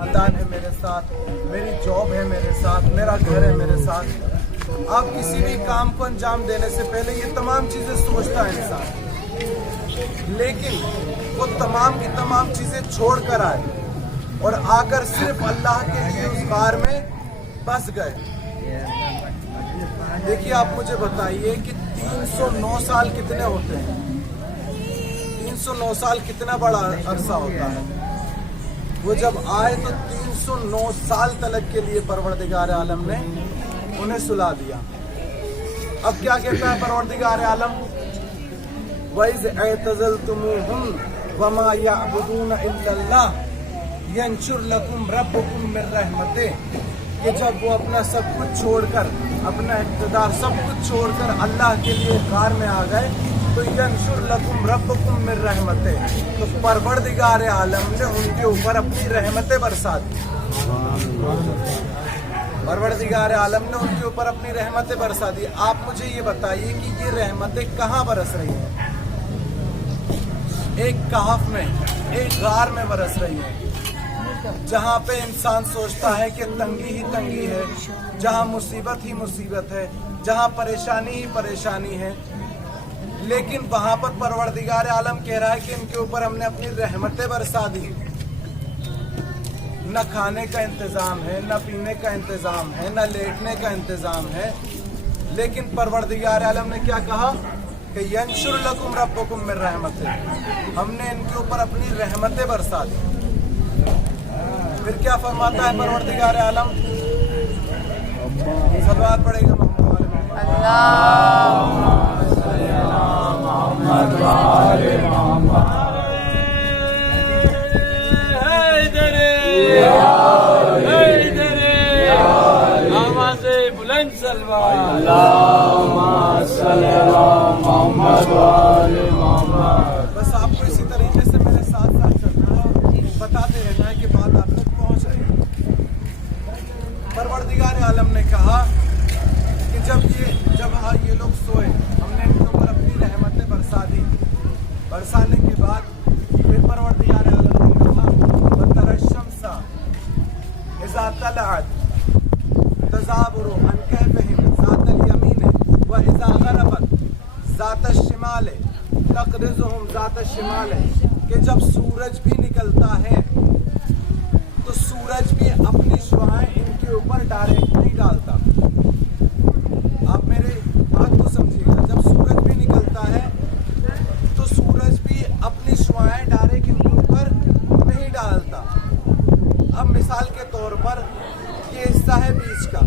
खानदान है मेरे साथ, मेरी जॉब है मेरे साथ, मेरा घर है मेरे साथ। आप किसी भी काम को अंजाम देने से पहले ये तमाम चीजें सोचता है इंसान, लेकिन वो तमाम की तमाम चीजें छोड़ कर आए और आकर सिर्फ अल्लाह के लिए उस गार में बस गए। देखिए, आप मुझे बताइए कि 309 साल कितने होते हैं? 309 साल कितना बड़ा अरसा होता है? वो जब आए तो 309 साल तलक के लिए परवरदिगार आलम ने उन्हें सुला दिया। अब क्या कहता है परवरदिगार आलम? वइज़ एतज़लतुमूहुम वमा यअबुदून इल्लल्लाह यंशुर लकुम रब्बुकुम मिन रहमतिह, कि जब वो अपना सब कुछ छोड़कर, अपना इक़्तिदार सब कुछ छोड़कर अल्लाह के लिए गार में आ गए तो यंशुर लकुम रब्बुकुम मिन रहमतिह, तो परवरदिगार आलम ने उनके ऊपर अपनी रहमतें बरसा दी। परवरदिगार आलम ने उनके ऊपर अपनी रहमतें बरसा दी। आप मुझे ये बताइए कि ये रहमतें कहाँ बरस रही हैं? एक कहफ में, एक गार में बरस रही है, जहाँ पे इंसान सोचता है कि तंगी ही तंगी है, जहाँ मुसीबत ही मुसीबत है, जहाँ परेशानी ही परेशानी है, लेकिन वहाँ पर परवरदिगार आलम कह रहा है कि इनके ऊपर हमने अपनी रहमतें बरसा दी। न खाने का इंतज़ाम है, न पीने का इंतज़ाम है, न लेटने का इंतज़ाम है, लेकिन परवरदिगार आलम ने क्या कहा कि यंशुर लकुम रब्बुकुम मिन रहमतिह, हमने इनके ऊपर अपनी रहमतें बरसा दी। फिर क्या फरमाता है परवरदिगार आलम? सलवात पढ़ेगा मोहम्मद वाले बुलंद सलवात बस आपको इसी तरीके से मेरे साथ साथ चलना है और बताते रहना है कि बात आप तक पहुंच रही है। परवरदिगार आलम ने कहा कि जब ये लोग सोए, हमने इनके ऊपर अपनी रहमतें बरसा दी। बरसाने के बाद फिर परवरदिगार आलम ने कहा वतरा शम्सा इज़ा तलअत तज़ावरु अन कहफिहिम ज़ातल यमीन व इज़ा गरबत ज़ातश शिमाल तक़रिज़ुहुम ज़ातश शिमाल, कि जब सूरज भी निकलता है तो सूरज भी अपनी शुआएं इनके ऊपर डायरेक्ट नहीं डालता। आप मेरे बात को समझिएगा, जब सूरज भी निकलता है तो सूरज भी अपनी शुआएं डायरेक्ट इनके ऊपर नहीं डालता। अब मिसाल के तौर पर ये हिस्सा है बीच का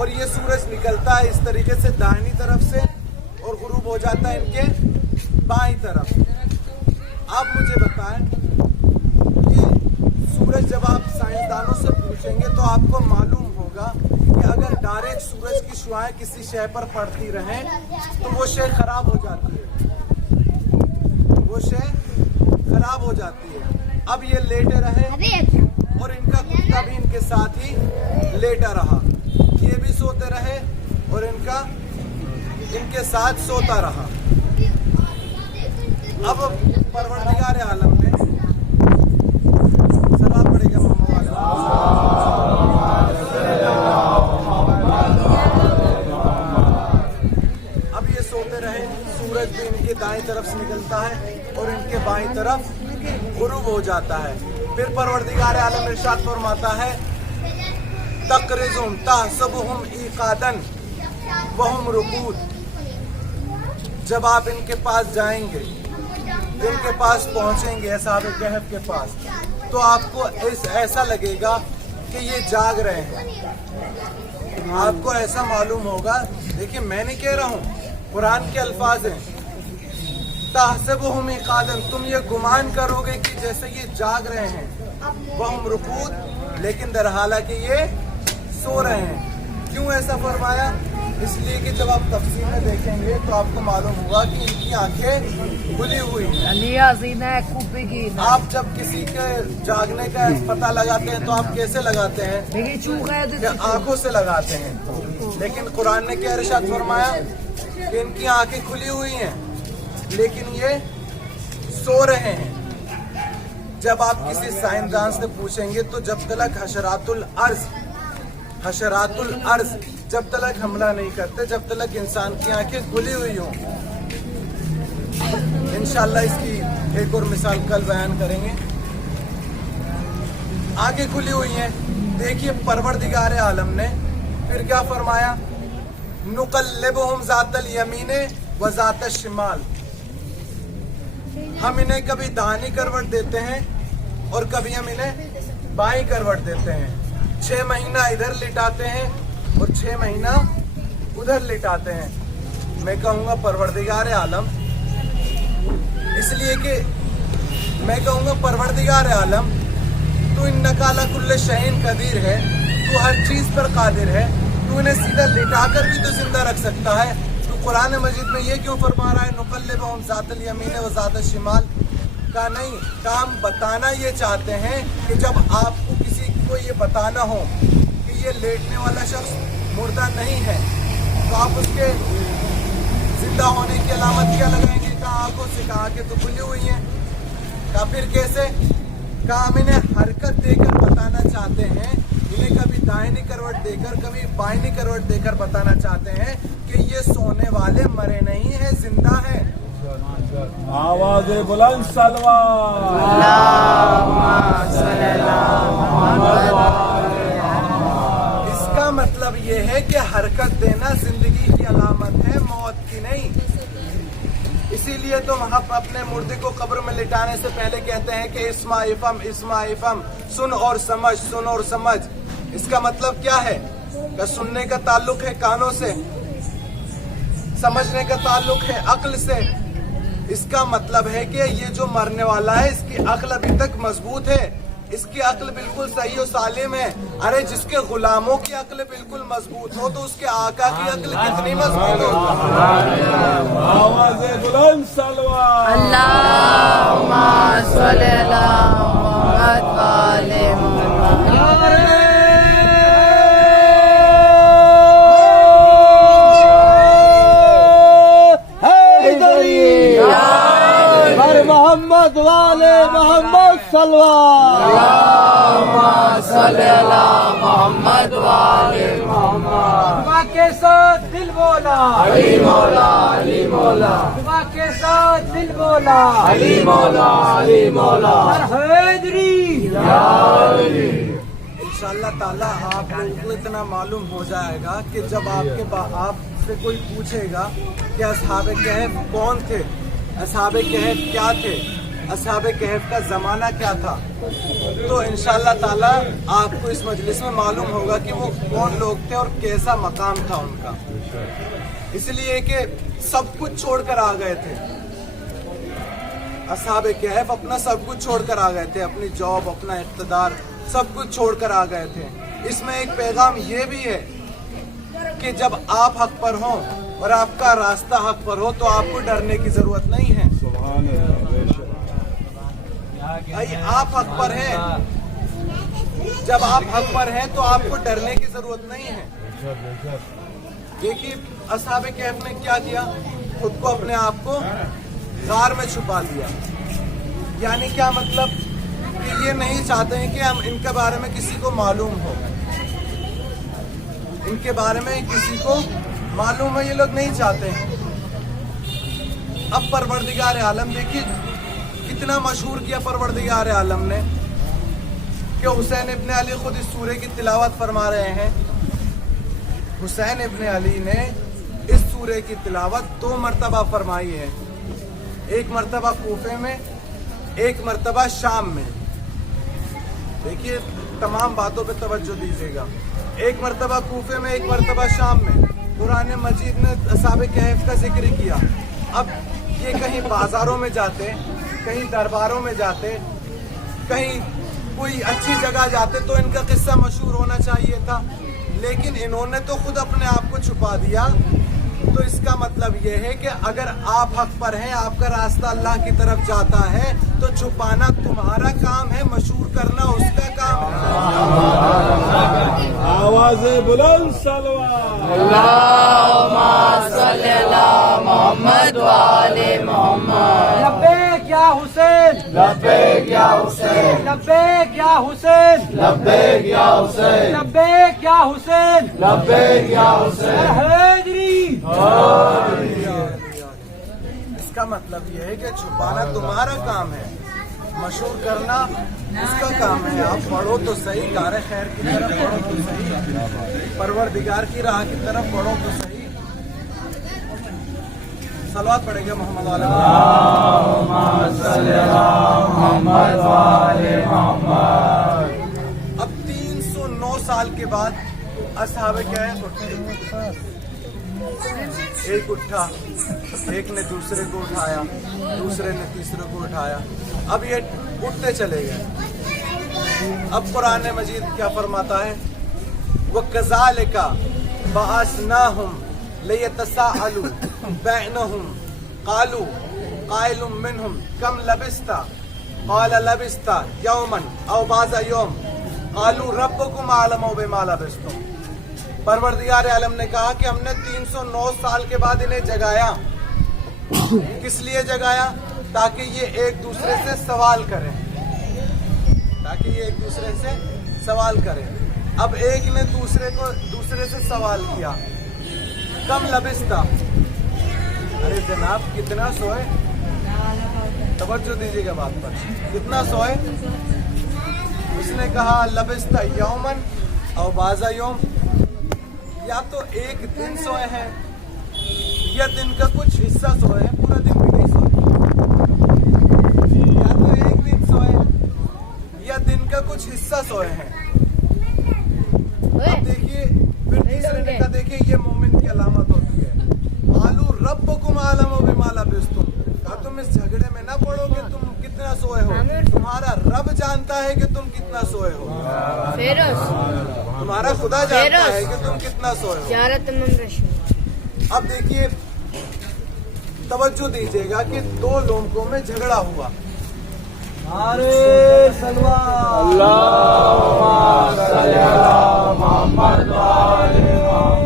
और ये सूरज निकलता है इस तरीके से दाहिनी तरफ से और गुरूब हो जाता है इनके बाईं तरफ। आप मुझे बताएं कि सूरज, जब आप साइंसदानों से पूछेंगे तो आपको मालूम होगा कि अगर डायरेक्ट सूरज की शुआएं किसी शय पर पड़ती रहें तो वो शय खराब हो जाती है, वो शय खराब हो जाती है। अब ये लेटे रहे और इनका कुत्ता भी इनके साथ ही लेटा रहा, ये भी सोते रहे और इनके साथ सोता रहा। अब परवरदिगार आलम ने सलात पढ़ेगा मोहम्मद अब ये सोते रहे, सूरज भी इनके दाएं तरफ से निकलता है और इनके बाईं तरफ गुरूब हो जाता है। फिर परवरदिगार आलम इरशाद फरमाता है तक़रिज़ुहुम तहसबुहुम ईक़ादन वहुम रुकूद, जब आप इनके पास जाएंगे, इनके पास पहुंचेंगे असहाब कहफ के पास, तो आपको ऐसा लगेगा कि ये जाग रहे हैं। आपको ऐसा मालूम होगा, देखिए मैं नहीं कह रहा हूँ, कुरान के अल्फाज हैं, तहसबुहुम ईक़ादन, तुम ये गुमान करोगे कि जैसे ये जाग रहे हैं, वहुम रुकूद, लेकिन दर हालांकि ये सो रहे हैं। क्यों ऐसा फरमाया? इसलिए कि जब आप तफसीर में देखेंगे तो आपको मालूम होगा कि इनकी आंखें खुली हुई हैं। आप जब किसी के जागने का पता लगाते हैं तो आप कैसे लगाते हैं? आंखों से लगाते हैं। लेकिन कुरान ने क्या इरशाद फरमाया कि इनकी आंखें खुली हुई हैं लेकिन ये सो रहे हैं। जब आप किसी साइंसदान से पूछेंगे तो जब तक हशरातुल अर्ज जब तक हमला नहीं करते, जब तक इंसान की आंखें खुली हुई हों। इंशाल्लाह इसकी एक और मिसाल कल बयान करेंगे। आंखें खुली हुई हैं, देखिए परवरदिगार आलम ने फिर क्या फरमाया, नुक़ल्लिबुहुम ज़ातल यमीने व ज़ातल शिमाल। हम इन्हें कभी दाहिनी करवट देते हैं और कभी हम इन्हें बाईं करवट देते हैं। 6 महीना इधर लिटाते हैं और 6 महीना उधर लिटाते हैं। मैं कहूँगा परवरदिगार आलम, इसलिए कि मैं कहूँगा परवरदिगार आलम, तू इन्नका अला कुल्लि शैइन कदीर है, तू हर चीज़ पर कादिर है, तू इन्हें सीधा लिटाकर भी तो जिंदा रख सकता है। तो कुरान मजीद में ये क्यों फरमा रहा है नुक़ल्लिबुहुम ज़ातल यमीन व ज़ातल शिमाल? का नहीं का हम बताना ये चाहते हैं कि जब आपको किसी को ये बताना हो कि ये लेटने वाला शख्स मुर्दा नहीं है, तो आप उसके जिंदा होने की अलामत क्या लगाएंगे? कहा आंखों से, कहा कि तो खुली हुई हैं। का फिर कैसे? का हम इन्हें हरकत देकर बताना चाहते हैं, इन्हें कभी दाहिनी करवट देकर कभी बाईनी करवट देकर बताना चाहते हैं कि ये सोने वाले मरे नहीं है, जिंदा है। आवाज़ बुलंद सल्लल्लाहु। इसका मतलब ये है कि हरकत देना जिंदगी की अलामत है, मौत की नहीं। इसीलिए तो हम अपने मुर्दे को कब्र में लिटाने से पहले कहते हैं कि इस्मा इफम, सुन और समझ। इसका मतलब क्या है? कि सुनने का ताल्लुक है कानों से, समझने का ताल्लुक है अक्ल से। इसका मतलब है कि ये जो मरने वाला है इसकी अक्ल अभी तक मजबूत है, इसकी अक्ल बिल्कुल सही और सालिम है। अरे जिसके गुलामों की अक्ल बिल्कुल मजबूत हो तो उसके आका की अक्ल कितनी मजबूत हो। आवाज़ बुलंद सल्लल्लाहु अल्लाहुम्मा सल्ली अला मुहम्मद व आले मुहम्मद। मोहम्मद वाले मोहम्मद मोहम्मद वाले मोहम्मद। दुआ के साथ दिल बोला अली मौला, अली मौला। दुआ के साथ दिल बोला अली मौला, अली मौला। हैदरी इंशाअल्लाह ताला आप लोगों को इतना मालूम हो जाएगा कि जब आपसे कोई पूछेगा कि असहाबे कहफ कौन थे, असहाबे कहफ क्या थे, असहाबे कहफ का ज़माना क्या था, तो इंशाअल्लाह ताला आपको इस मजलिस में मालूम होगा कि वो कौन लोग थे और कैसा मकाम था उनका। इसलिए कि सब कुछ छोड़कर आ गए थे असहाबे कहफ, अपना सब कुछ छोड़कर आ गए थे, अपनी जॉब, अपना इक़्तिदार, सब कुछ छोड़कर आ गए थे। इसमें एक पैगाम ये भी है कि जब आप हक पर हों और आपका रास्ता हक पर हो तो आपको डरने की जरूरत नहीं है। भाई आप हक पर हैं, जब आप हक पर हैं तो आपको डरने की जरूरत नहीं है। देखिए असहाबे कहफ ने क्या किया, खुद को अपने आप को गार में छुपा लिया। यानी क्या मतलब कि ये नहीं चाहते हैं कि हम इनके बारे में किसी को मालूम हो, इनके बारे में किसी को मालूम है, ये लोग नहीं चाहते हैं। अब परवरदिगार आलम देखिए कितना मशहूर किया परवरदिगार आलम ने कि हुसैन इब्न अली खुद इस सूरे की तिलावत फरमा रहे हैं। हुसैन इब्न अली ने इस सूरे की तिलावत 2 मरतबा फरमाई है, एक मरतबा कूफे में, एक मरतबा शाम में। देखिए तमाम बातों पे तवज्जो दीजिएगा, एक मरतबा कूफे में, एक मरतबा शाम में। कुरान मजीद ने असहाबे कहफ का जिक्र किया। अब ये कहीं बाजारों में जाते, कहीं दरबारों में जाते, कहीं कोई अच्छी जगह जाते तो इनका किस्सा मशहूर होना चाहिए था, लेकिन इन्होंने तो खुद अपने आप को छुपा दिया। तो इसका मतलब ये है कि अगर आप हक पर हैं, आपका रास्ता अल्लाह की तरफ जाता है, तो छुपाना तुम्हारा काम है, मशहूर करना उसका काम है। आवाज़ बुलंद सल्लल्लाहु अल्लाहुम्मा सल्ली अला मुहम्मद व आले मुहम्मद। लब्बैक या या हुसैन लब्बैक या हुसैन लब्बैक या हुसैन लब्बैक या हुसैन लब्बैक या हुसैन लब्बैक या हुसैन हैदरी। इसका मतलब यह है कि छुपाना तुम्हारा काम है, मशहूर करना उसका काम है। आप पढ़ो तो सही, कार खैर की तरफ पढ़ो तो सही, परवरदिगार की राह की तरफ पढ़ो तो सही। सलवात पढ़ेगा मोहम्मद वाले अब 309 साल के बाद असहाबे क्या है उठे, एक उठा, एक ने दूसरे को उठाया, दूसरे ने तीसरे को उठाया, अब ये उठते चले गए। अब कुरान मजीद क्या फरमाता है, वह कज़ालिका बअसनाहुम लियतसाअलू बैनहुम क़ालू क़ाइलुम मिनहुम कम लबिस्ता क़ाल लबिस्ता यौमन औ बाज़ यौम क़ालू रब्बुकुम अअलमु बिमा लबिस्तुम। परवरदिगार आलम ने कहा कि हमने 309 साल के बाद इन्हें जगाया। किस लिए जगाया? ताकि ये एक दूसरे से सवाल करें, ताकि ये एक दूसरे से सवाल करें। अब एक ने दूसरे से सवाल किया, कम लबिस्ता, अरे जनाब कितना सोए, तवज्जो दीजिएगा बात पर, कितना सोए? उसने कहा लबिस्ता यौमन और बाज़ा यौम, या तो एक दिन सोए हैं या दिन का कुछ हिस्सा सोए हैं, पूरा दिन भी नहीं सोए, या तो एक दिन सोए या दिन का कुछ हिस्सा सोए हैं। अब देखिए फिर तीसरे ने कहा, देखिए ये मोमिन की अलामत होती है। क़ालू रब्बुकुम अअलमु बिमा लबिस्तुम, कहा तुम इस झगड़े में ना पड़ो कि तुम कितना सोए हो, तुम्हारा रब जानता है कि तुम कितना सोए हो, तुम्हारा खुदा जानता है कि तुम कितना सोए हो। अब देखिए तवज्जो दीजिएगा कि दो लोगों में झगड़ा हुआ। नारे सलवात। अल्लाहुम्मा सल्ली अला मुहम्मद व आले मुहम्मद।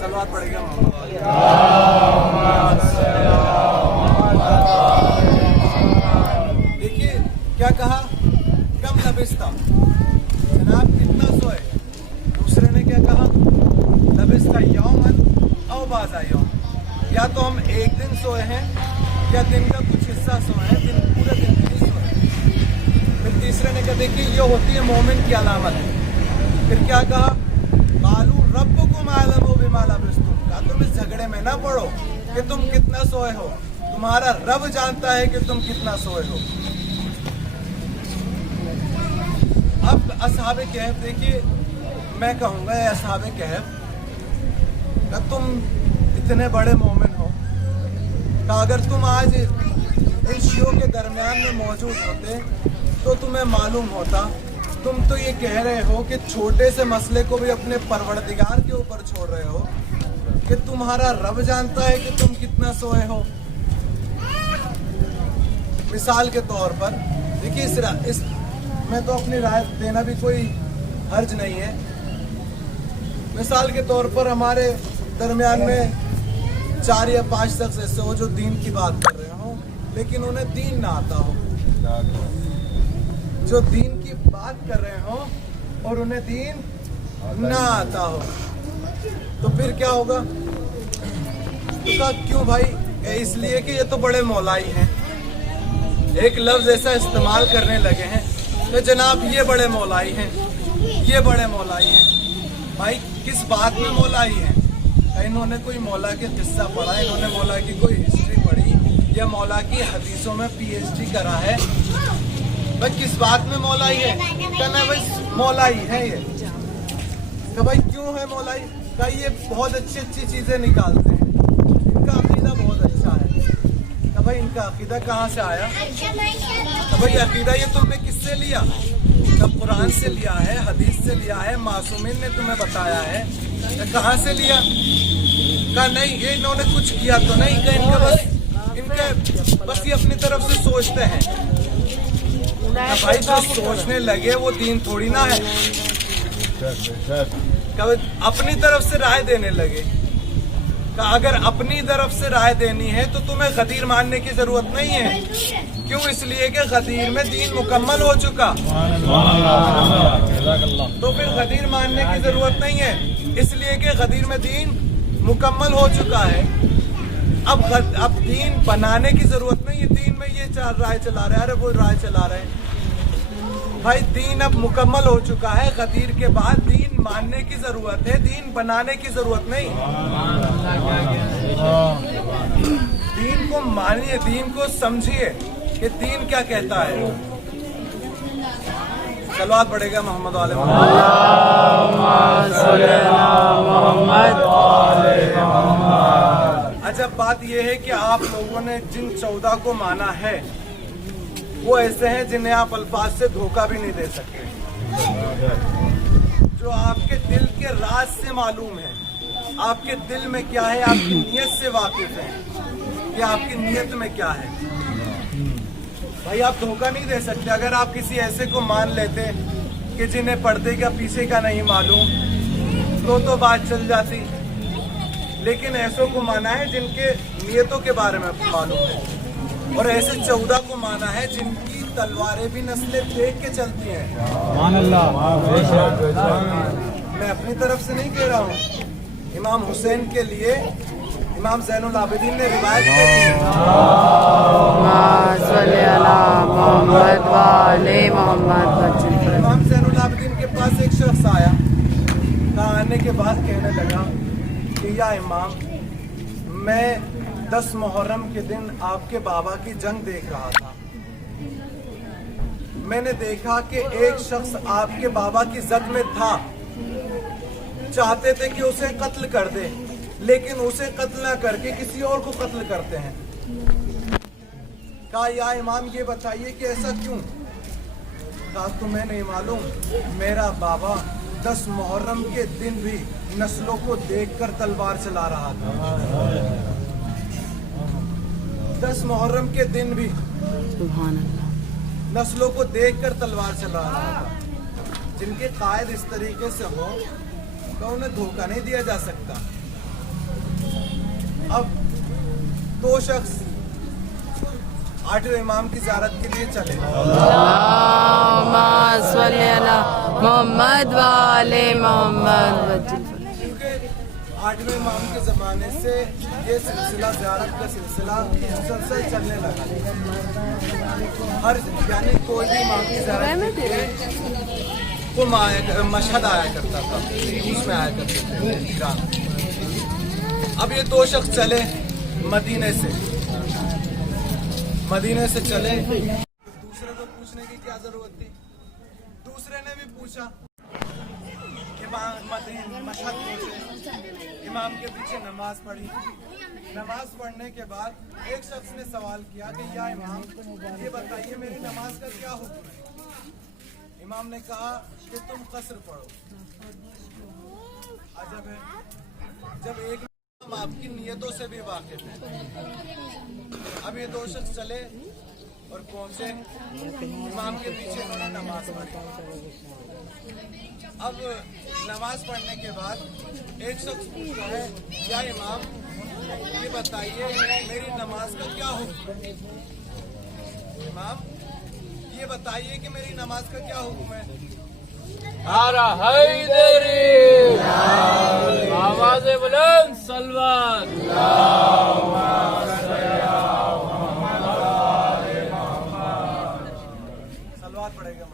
सलवात पड़ेगा। देखिए क्या कहा, कम लबिस्ता, जनाब कितना सोए? दूसरे ने क्या कहा, लबिस्ता यौमन औ बाज़ा यौम, या तो हम एक दिन सोए हैं या दिन का कुछ हिस्सा सोए हैं, दिन पूरे दिन नहीं सोए। फिर तीसरे ने कहा, देखिए ये होती है मोमिन की अलामत। फिर क्या कहा, क़ालू रब्बुकुम अअलमु बिमा लबिस्तुम, कहा तुम इस झगड़े में ना पड़ो कि तुम कितना सोए हो, तुम्हारा रब जानता है कि तुम कितना सोए हो। अब असहाबे कहफ देखिए, मैं कहूँगा असहाबे कहफ कि तुम इतने बड़े मोमिन हो, कि अगर तुम आज इन शियों के दरमियान में मौजूद होते तो तुम्हें मालूम होता। तुम तो ये कह रहे हो कि छोटे से मसले को भी अपने परवरदिगार के ऊपर छोड़ रहे हो कि तुम्हारा रब जानता है कि तुम कितना सोए हो। मिसाल के तौर पर देखिए, इस में तो अपनी राय देना भी कोई हर्ज नहीं है। मिसाल के तौर पर हमारे दरमियान में 4 या 5 शख्स ऐसे हो जो दीन की बात कर रहे हो, लेकिन उन्हें दीन ना आता हो, जो दीन की बात कर रहे हो और उन्हें दीन ना आता हो, तो फिर क्या होगा? तो कहा क्यों भाई? इसलिए कि ये तो बड़े मौलाई हैं, एक लफ्ज ऐसा इस्तेमाल करने लगे हैं तो जनाब ये बड़े मौलाई हैं, ये बड़े मौलाई हैं। भाई किस बात में मौलाई है? इन्होंने कोई मौला के किस्सा पढ़ा, इन्होंने मौला की कोई हिस्ट्री पढ़ी या मौला की हदीसों में PhD करा है? भाई किस बात में मौलाई है? कहना भाई मौलाई है ये। तो भाई क्यों है मौलाई? का ये बहुत अच्छी अच्छी चीजें निकालते हैं, इनका अकीदा बहुत अच्छा है। तो भाई इनका अकीदा कहाँ से आया? तो भाई अकीदा ये तुमने किससे लिया? तब कुरान से लिया है, हदीस से लिया है, मासूमीन ने तुम्हें बताया है। तो कहाँ से लिया? कहा नहीं ये इन्होंने कुछ किया तो नहीं, कहा इनके बस ये अपनी तरफ से सोचते हैं। भाई जो सोचने लगे वो दीन थोड़ी ना है। कभी अपनी तरफ से राय देने लगे। कहा अगर अपनी तरफ से राय देनी है तो तुम्हें गदीर मानने की जरूरत नहीं है। क्यों? इसलिए कि गदीर में दीन मुकम्मल हो चुका, तो फिर गदीर मानने की जरूरत नहीं है, इसलिए कि गदीर में दीन मुकम्मल हो चुका है। अब दीन बनाने की जरूरत नहीं है। दीन में ये राय चला रहे हैं, अरे वो राय चला रहे हैं। भाई दीन अब मुकम्मल हो चुका है। गदीर के बाद दीन मानने की जरूरत है, दीन बनाने की जरूरत नहीं। दीन को मानिए, दीन को समझिए कि दीन क्या कहता है। सलवात पड़ेगा मोहम्मद वाले अच्छा, बात यह है कि आप लोगों ने जिन 14 को माना है वो ऐसे हैं जिन्हें आप अल्फाज से धोखा भी नहीं दे सकते, जो आपके दिल के राज से मालूम है, आपके दिल में क्या है, आपकी नीयत से वाकिफ है कि आपकी नीयत में क्या है। भाई आप धोखा नहीं दे सकते। अगर आप किसी ऐसे को मान लेते कि जिन्हें पर्दे का पीछे का नहीं मालूम तो बात चल जाती, लेकिन ऐसों को माना है जिनके नियतों के बारे में मालूम है, और ऐसे 14 को माना है जिनकी तलवारें भी नस्लें देख के चलती हैं। मैं अपनी तरफ से नहीं कह रहा हूँ। इमाम हुसैन के लिए इमाम ज़ैनुल आबिदीन ने रिवायत की। इमाम ज़ैनुल आबिदीन के पास एक शख्स आया। आने के बाद कहने लगा कि या इमाम, मैं 10 मुहर्रम के दिन आपके बाबा की जंग देख रहा था। मैंने देखा कि एक शख्स आपके बाबा की जद में था, चाहते थे कि उसे कत्ल कर दे, लेकिन उसे कत्ल न करके किसी और को कत्ल करते हैं। कहा या इमाम ये बताइए कि ऐसा क्यों? कहा तुम्हें नहीं मालूम, मेरा बाबा 10 मुहर्रम के दिन भी नस्लों को देखकर तलवार चला रहा था। 10 मुहर्रम के दिन भी नस्लों को देखकर तलवार चला रहा था। जिनके कायद इस तरीके से हो तो उन्हें धोखा नहीं दिया जा सकता। अब 2 शख्स 8वें इमाम की ज़ियारत के लिए चले। क्योंकि 8वें इमाम के ज़माने से ये सिलसिला, ज़ियारत का सिलसिला मुसलसल चलने लगा। हर यानी कोई भी इमाम की ज़ियारत के लिए मशहद आया करता था, उसमें आया करते थे ईरान। अब ये 2 शख्स चले मदीने से चले। दूसरे को पूछने की क्या जरूरत थी? दूसरे ने भी पूछा। मशहद पहुंचे, इमाम के पीछे नमाज पढ़ी। नमाज पढ़ने के बाद एक शख्स ने सवाल किया कि या इमाम, ये बताइए मेरी नमाज का क्या हुक्म है? इमाम ने कहा कि तुम कसर पढ़ो। अजब है, जब एक आपकी नियतों से भी वाकिफ है। अब ये 2 शख्स चले और पहुंचे, इमाम के पीछे उन्होंने नमाज पढ़ी। अब नमाज पढ़ने के बाद एक शख्स पूछता है या इमाम, ये बताइए मेरी नमाज का क्या हुक्म है? इमाम, ये बताइए कि मेरी नमाज का क्या हुक्म है? आवाज़ बुलंद सलवात। सलवात पड़ेगा।